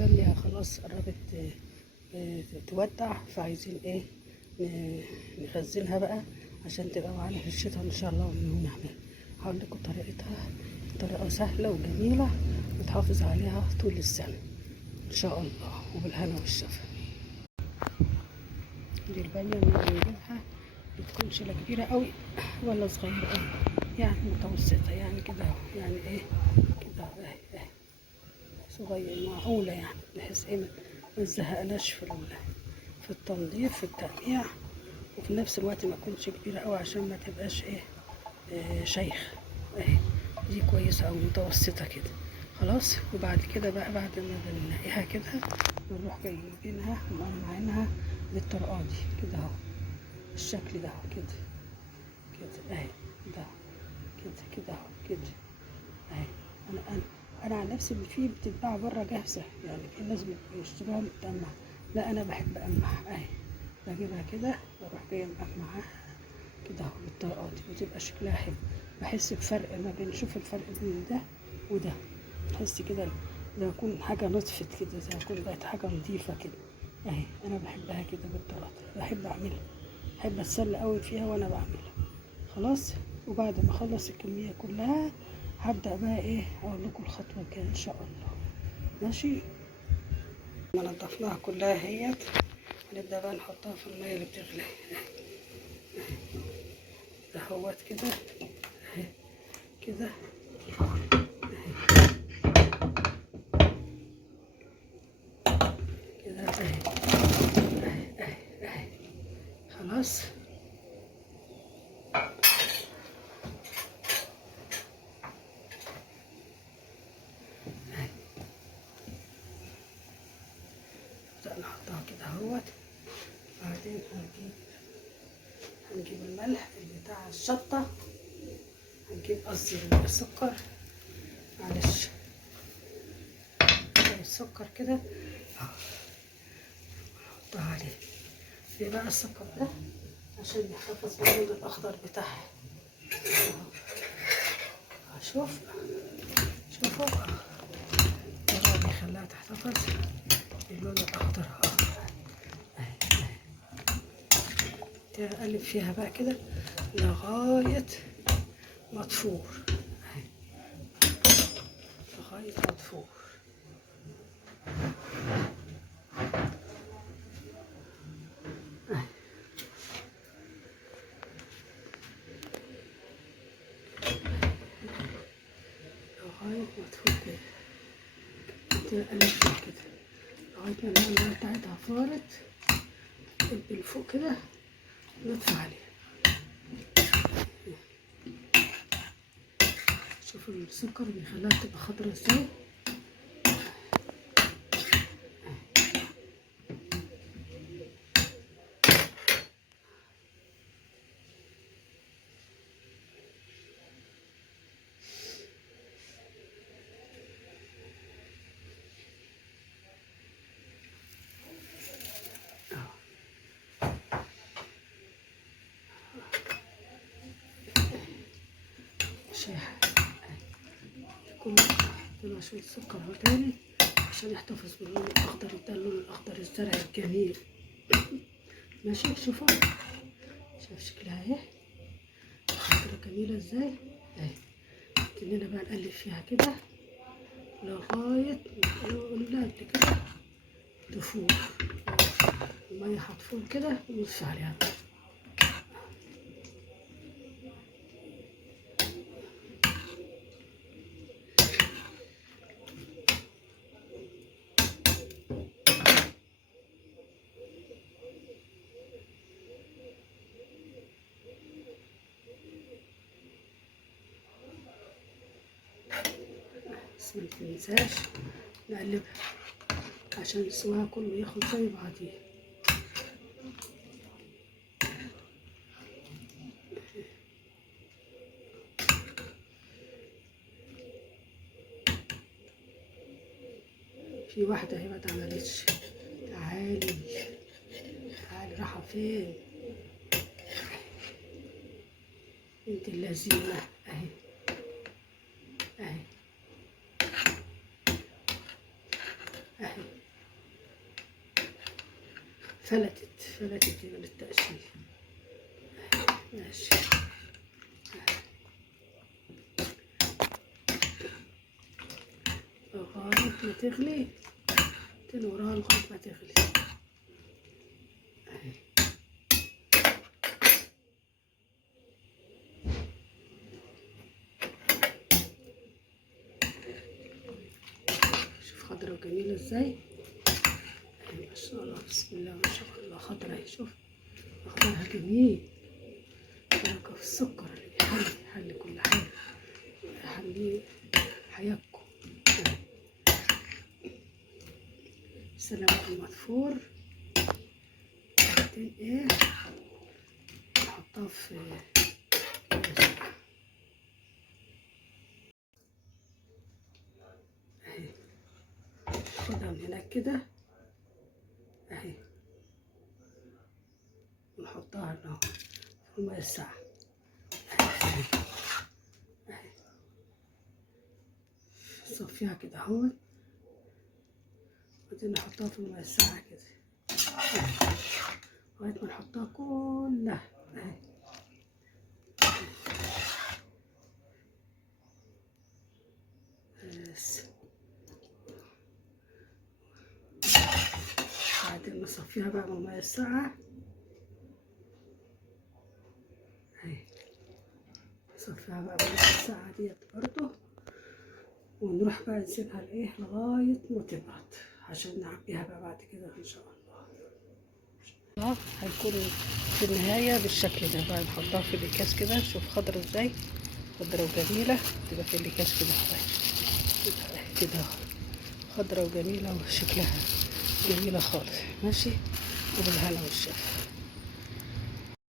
البامية خلاص قربت تودع، فعايزين ايه نخزنها بقى عشان تبقى معانا في الشتاء ان شاء الله ونعملها. هقول لكم طريقتها، طريقة سهلة وجميلة وتحافظ عليها طول السنة ان شاء الله، وبالهنا والشفا. دي البامية اللي بنجيبها متكونش لا كبيرة قوي ولا صغيرة قوي، يعني متوسطة، يعني كده يعني ايه كده اهي صغير معقولة، يعني بحيث ايه ما تزهقناش في التنظيف في التقميع، وفي نفس الوقت ما تكونش كبيرة قوي عشان ما تبقاش ايه شيخ. اهي دي كويسة او متوسطة كده خلاص. وبعد كده بقى بعد ما بنلاقيها كده بنروح جايبينها ومقطعينها بالطرقة دي كده اهو، الشكل ده اهو كده اهي ده كده اهو كده اهي. انا عن نفسي في بتتباع بره جاهزه، يعني في ناس بيشتروها متقمعه، لا انا بحب اقمعها اهي. بجيبها كده واروح جايه مقمعاها كده اهو بالطريقه دي، وتبقى شكلها حلو. بحس بفرق ما بين، شوف الفرق بين ده وده، بحس كده زي ما يكون حاجه نطفت كده، زي ما يكون بقت حاجه نظيفه كده اهي. انا بحبها كده بالطريقه دي، بحب اعملها، بحب اتسلى قوي فيها وانا بعملها خلاص. وبعد ما اخلص الكميه كلها هبدا بقى ايه اقول لكم الخطوه الجايه ان شاء الله، ماشي. ما نضفناها كلها اهيت، هنبدا بقى نحطها في الميه اللي بتغلي اهوت كده اهي كده كده اهي خلاص. نبدا نحطها كده اهوت. بعدين هنجيب الملح بتاع الشطه، هنجيب قصدي السكر، معلش السكر كده نحطها عليه. ليه بقى السكر ده؟ عشان يحتفظ باللون الاخضر بتاعها. شوفوا ده بيخليها تحتفظ باللون الاخضر اقلب فيها بقى كده لغايه ما تفور لغايه ما تفور. لغايه ما تفور كده تقلب فيها كده لغايه ما الميه بتاعتها فارت، تقلب فوق كده نطفي عليها. شوفوا السكر بيخليها تبقى خضرا ازاي. شايحة كل طلع شوية سكر اهو تاني عشان يحتفظ باللون الأخضر ده، اللون الأخضر الزرع الجميل ماشي. شوفوا شايف شكلها اهي خضرا جميلة ازاي اهي. نبتدينا بقى نقلب فيها كده لغاية قلنا قبل كده تفور، المية هتفور كده ونص عليها. بس ما تنساش نقلبها عشان سواها كله ياخد زي بعضيه. في واحدة اهي ما عملتش، تعالي رايحة فين انت اللذينة اهي اهي اهي. فلتت من التقشير. ماشي. لغاية ما تغلي، تنورها لغاية ما تغلي. شوف خضرة وجميلة ازاي. ما شاء الله، بسم الله ما شاء الله. خضرة اهي، شوف اخضرها جميل. بركة في السكر اللي بيحلي كل حاجة، يحلي حياتكم. سلامة المدفور. بعدين ايه، نحطها في اهي، خدها من هناك كده اهي، ونحطها هنا في المية الساقعة اهي. نصفيها كده اهوت، بعدين نحطها في المية الساقعة كده لغاية ما نحطها كلها اهي. بس بعدين نصفيها بقى من المية الساقعة اهي. نصفيها بقى من المية الساقعة ديت برضه، ونروح بقى نسيبها لايه لغاية ما تبرد عشان نعبيها بقى بعد كده ان شاء الله. هيكون في النهاية بالشكل ده بقى. نحطها في الاكياس كده. شوف خضرة ازاي، خضرة وجميلة. تبقى في الاكياس كده كده خضرة وجميلة وشكلها جميلة خالص. ماشي، وبالهنا والشفا.